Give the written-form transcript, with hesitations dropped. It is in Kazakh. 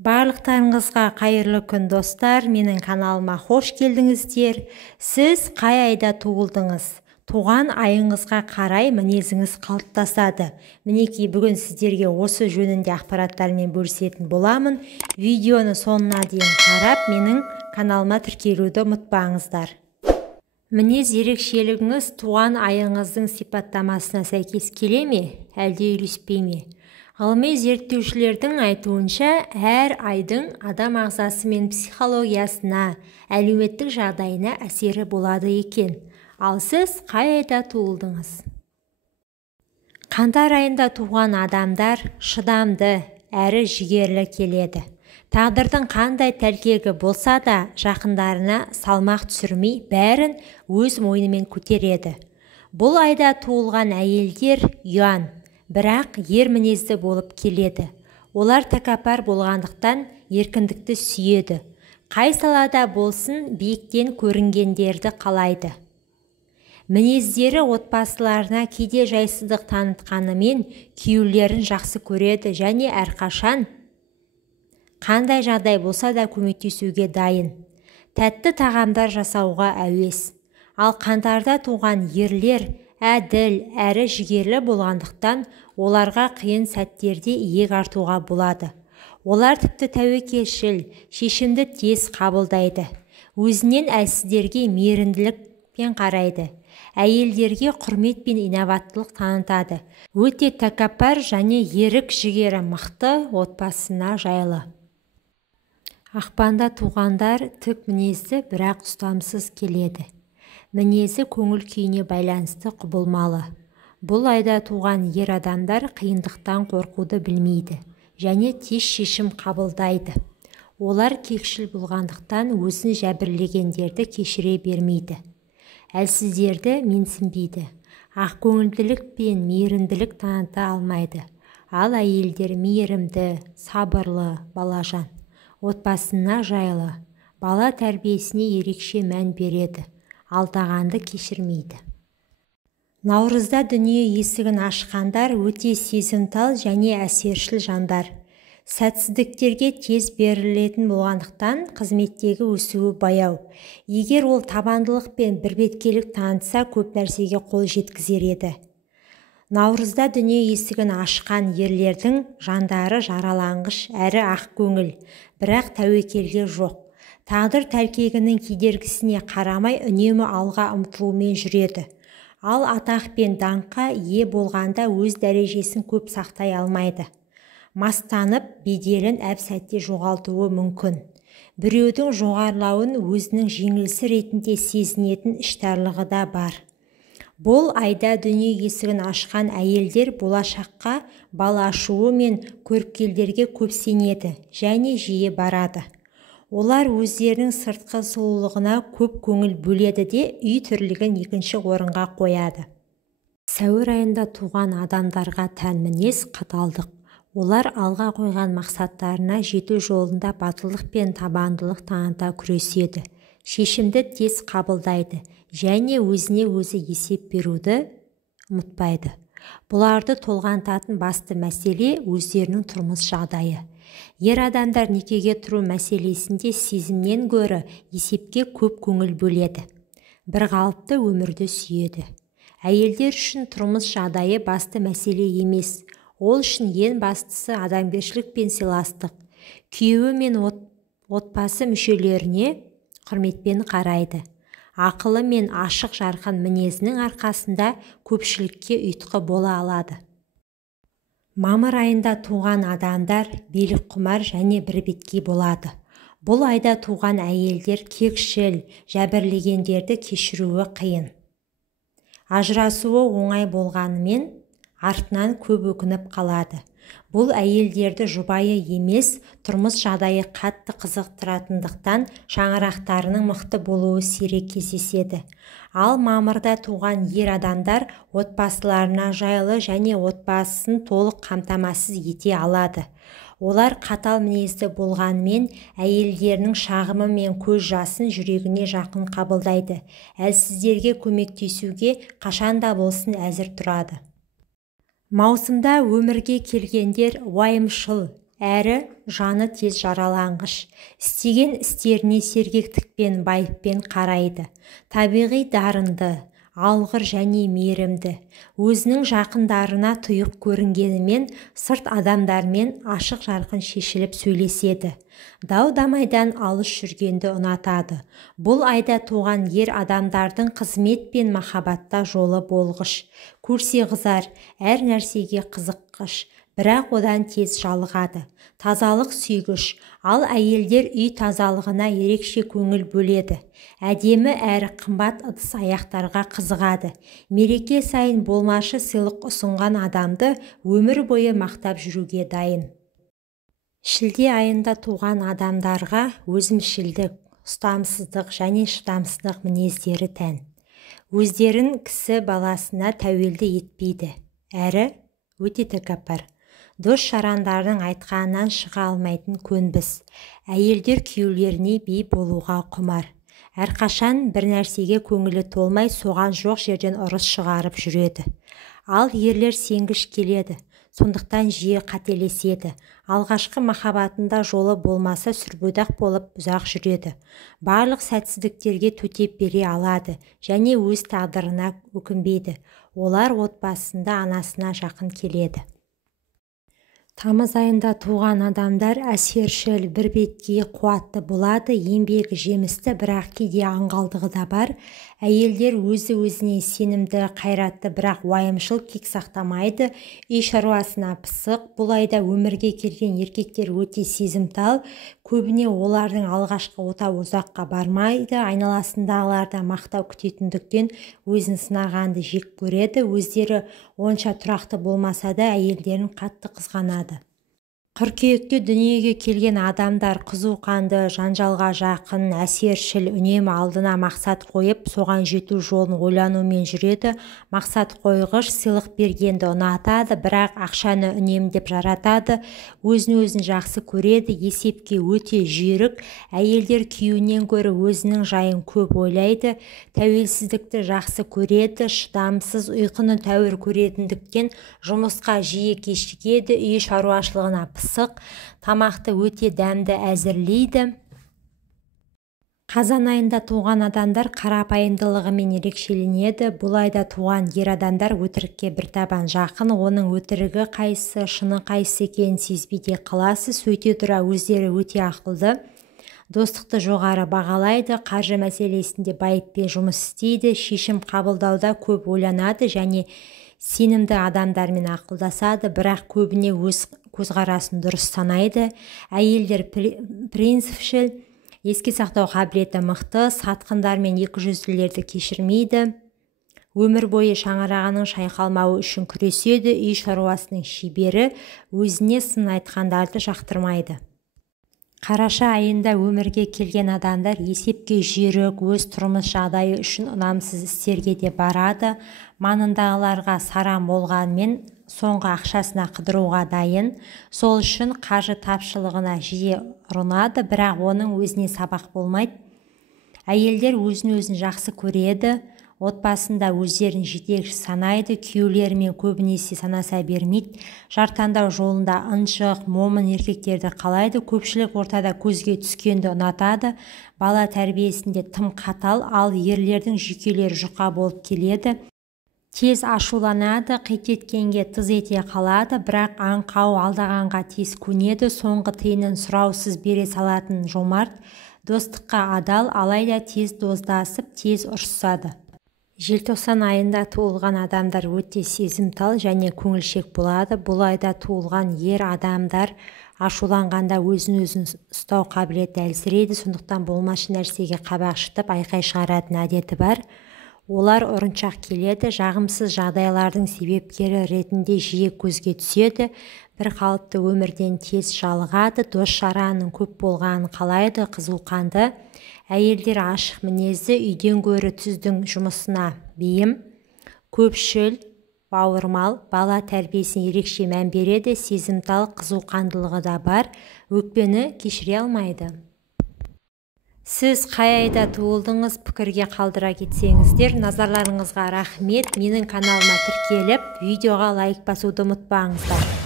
Барлықтарыңызға қайырлы күн достар, менің каналыма хош келдіңіздер. Сіз қай айда туылдыңыз? Туған айыңызға қарай мінезіңіз қалыптасады. Мінекей бүгін сіздерге осы жөнінде ақпараттармен бөлісетін боламын. Видеоны соңына дейін қарап, менің каналыма тіркелуді ұмытпаңыздар. Мінез ерекшелігіңіз туған айыңыздың сипаттамасына сәйкес келе ме, әлде үйлеспей ме? Ғылыми зерттеушілердің айтуынша, әр айдың адам ағзасы мен психологиясына, әлеуметтік жағдайына әсері болады екен. Ал сіз қай айда туылдыңыз? Қаңтар айында туған адамдар шыдамды, әрі жігерлі келеді. Тағдырдың қандай тәлкегі болса да, жақындарына салмақ түсірмей, бәрін өз мойнымен көтереді. Бұл айда туылған әйелдер ұяң, бірақ ер мінезді болып келеді. Олар тәкаппар болғандықтан еркіндікті сүйеді. Қай салада болсын биіктен көрінгендерді қалайды. Мінездері отбасыларына кейде жайсыздық танытқанымен күйеулерін жақсы көреді және әрқашан қандай жағдай болса да көмектесуге дайын. Тәтті тағамдар жасауға әуес. Ал қаңтарда туған ерлер әділ, әрі жігерлі болғандықтан оларға қиын сәттерде иек артуға болады. Олар тіпті тәуекелшіл, шешімді тез қабылдайды. Өзінен әлсіздерге мейірімділікпен қарайды. Әйелдерге құрмет пен инабаттылық танытады. Өте тәкаппар және ерік жігері мықты, отбасына жайлы. Ақпанда туғандар тік мінезді, бірақ ұстамсыз келеді. Мінезі көңіл күйіне байланысты құбылмалы. Бұл айда туған ер адамдар қиындықтан қорқуды білмейді және тез шешім қабылдайды. Олар кекшіл болғандықтан өзін жәбірлегендерді кешіре бермейді. Әлсіздерді менсінбейді. Ақкөңілділік пен мейірімділік таныта алмайды. Ал әйелдер мейірімді, сабырлы, балажан. Отбасына жайлы, бала тәрбиесіне ерекше мән береді. Алдағанды кешірмейді. Наурызда дүние есігін ашқандар өте сезімтал және әсершіл жандар. Сәтсіздіктерге тез берілетін болғандықтан қызметтегі өсуі баяу. Егер ол табандылық пен бірбеткейлік танытса, көп нәрсеге қол жеткізер еді. Наурызда дүние есігін ашқан ерлердің жандары жараланғыш әрі ақкөңіл, бірақ тәуекелге жоқ. Тағдыр тәлкегінің кедергісіне қарамай үнемі алға ұмтылумен жүреді. Ал атақ пен даңққа ие болғанда өз дәрежесін көп сақтай алмайды. Мастанып, беделін әп-сәтте жоғалтуы мүмкін. Біреудің жоғарылауын өзінің жеңілісі ретінде сезінетін іштарлығы да бар. Бұл айда дүние есігін ашқан әйелдер болашаққа бал ашуы мен көріпкелдерге көп сенеді және жиі барады. Олар өздерінің сыртқы сұлулығына көп көңіл бөледі де үй тірлігін екінші орынға қояды. Сәуір айында туған адамдарға тән мінез қаталдық. Олар алға қойған мақсаттарына жету жолында батылдық пен табандылық таныта күреседі. Шешімді тез қабылдайды және өзіне өзі есеп беруді ұмытпайды. Бұларды толғантатын басты мәселе өздерінің тұрмыс жағдайы. Ер адамдар некеге тұру мәселесінде сезімнен гөрі есепке көп көңіл бөледі. Бір қалыпты өмірді сүйеді. Әйелдер үшін тұрмыс жағдайы басты мәселе емес. Ол үшін ең бастысы адамгершілік пен сыйластық. Күйеуі мен отбасы мүшелеріне құрметпен қарайды. Ақылы мен ашық жарқын мінезінің арқасында көпшілікке ұйытқы бола алады. Мамыр айында туған адамдар билік құмар және бірбеткей болады. Бұл айда туған әйелдер кекшіл, жәбірлегендерді кешіруі қиын. Ажырасуы оңай болғанымен артынан көп өкініп қалады. Бұл әйелдерді жұбайы емес, тұрмыс жағдайы қатты қызықтыратындықтан шаңырақтарының мықты болуы сирек кездеседі. Ал мамырда туған ер адамдар отбасыларына жайлы және отбасын толық қамтамасыз ете алады. Олар қатал мінезді болғанымен әйелдерінің шағымы мен көз жасын жүрегіне жақын қабылдайды. Әлсіздерге көмектесуге қашанда болсын әзір тұрады. Маусымда өмірге келгендер уайымшыл, әрі жаны тез жараланғыш. Істеген істеріне сергектікпен, байыппен қарайды. Табиғи дарынды, алғыр және мейірімді. Өзінің жақындарына тұйық көрінгенімен сырт адамдармен ашық жарқын шешіліп сөйлеседі. Дау-дамайдан алыс жүргенді ұнатады. Бұл айда туған ер адамдардың қызмет пен махаббатта жолы болғыш. Көрсе қызар, әр нәрсеге қызыққыш, бірақ одан тез жалығады. Тазалық сүйгіш, ал әйелдер үй тазалығына ерекше көңіл бөледі. Әдемі әрі қымбат ыдыс аяқтарға қызығады. Мереке сайын болмашы сыйлық ұсынған адамды өмір бойы мақтап жүруге дайын. Шілде айында туған адамдарға өзімшілдік, ұстамсыздық және шыдамсыздық мінездері тән. Өздерін кісі баласына тәуелді етпейді, әрі өте тәкаппар. Дос-жарандардың айтқанынан шыға алмайтын көнбіс. Әйелдер күйеулеріне би болуға құмар. Әрқашан бір нәрсеге көңілі толмай, соған жоқ жерден ұрыс шығарып жүреді. Ал ерлер сенгіш келеді, сондықтан жиі қателеседі. Алғашқы махаббатында жолы болмаса сүрбойдақ болып ұзақ жүреді. Барлық сәтсіздіктерге төтеп бере алады және өз тағдырына өкінбейді. Олар отбасында анасына жақын келеді. Тамыз айында туған адамдар әсершіл, бірбеткей, қуатты болады, еңбегі жемісті, бірақ кейде аңғалдығы да бар. Әйелдер өзі-өзіне сенімді, қайратты, бірақ уайымшыл, кек сақтамайды, үй шаруасына пысық. Бұл айда өмірге келген еркектер өте сезімтал, көбіне олардың алғашқы отауы ұзаққа бармайды, айналасындағыларда мақтау күтетіндіктен өзін сынағанды жек көреді, өздері онша тұрақты болмаса да әйелдерін қатты қызғанады. Қыркүйекте дүниеге келген адамдар қызуқанды, жанжалға жақын, әсершіл, үнемі алдына мақсат қойып, соған жету жолын ойланумен жүреді. Мақсат қойғыш, сыйлық бергенді ұнатады, бірақ ақшаны үнемдеп жаратады. Өзін жақсы көреді, есепке өте жүйрік. Әйелдер күйеуінен гөрі өзінің жайын көп ойлайды. Тәуелсіздікті жақсы көреді, шыдамсыз, ұйқыны тәуір көретіндіктен жұмысқа жиі кешігеді, үй шаруашылығына пысық, тамақты өте дәмді әзірлейді. Қазан айында туған адамдар қарапайымдылығымен ерекшеленеді. Бұл айда туған ер адамдар өтірікке бір табан жақын, оның өтірігі қайсы, шыны қайсы екенін сезбей де қаласыз. Сөйте тұра өздері өте ақылды. Достықты жоғары бағалайды, қаржы мәселесінде байыппен жұмыс істейді, шешім қабылдауда көп ойланады және сенімді адамдармен ақылдасады, бірақ көбіне өз көзқарасын дұрыс санайды. Әйелдер принципшіл, еске сақтау қабілеті мықты, сатқындар мен екіжүзділерді кешірмейді. Өмір бойы шаңырағының шайқалмауы үшін күреседі, үй шаруасының шебері, өзіне сын айтқандарды жақтырмайды. Қараша айында өмірге келген адамдар есепке жүйрік, өз тұрмыс жағдайы үшін ұнамсыз істерге де барады. Маңындағыларға сарам болғанмен соңғы ақшасына қыдыруға дайын. Сол үшін қаржы тапшылығына жиі ұрынады, бірақ оның өзіне сабақ болмайды. Әйелдер өзін жақсы көреді, отбасында өздерін жетекші санайды, күйеулерімен көбінесе санаса бермейді. Жартаңдау жолында ынжық, момын еркектерді қалайды, көпшілік ортада көзге түскенді ұнатады. Бала тәрбиесінде тым қатал, ал ерлердің жүйкелері жұқа болып келеді. Тез ашуланады, қитеткенге тыз ете қалады, бірақ аңқау, алдағанға тез көнеді. Соңғы тиынын сұраусыз бере салатын жомарт, достыққа адал, алайда тез доздасып, тез ұрсады. Желтоқсан айында туылған адамдар өте сезімтал және көңілшек болады. Бұл айда туылған ер адамдар ашуланғанда өзін ұстау қабілеті әлсірейді, сондықтан болмашы нәрсеге қабақ шытып айқай шығаратын әдеті бар. Олар ұрыншақ келеді, жағымсыз жағдайлардың себепкері ретінде жиі көзге түседі, бір қалыпты өмірден тез жалығады, дос-жаранның көп болғанын қалайды, қызуқанды. Әйелдер ашық мінезді, үйден гөрі түздің жұмысына бейім, көпшіл, бауырмал, бала тәрбиесіне ерекше мән береді, сезімтал, қызуқандылығы да бар, өкпені кешіре алмайды. Сіз қай айда туылдыңыз, пікірге қалдыра кетсеңіздер, назарларыңызға рахмет. Менің каналыма тіркеліп, видеоға лайк басуды ұмытпаңыздар.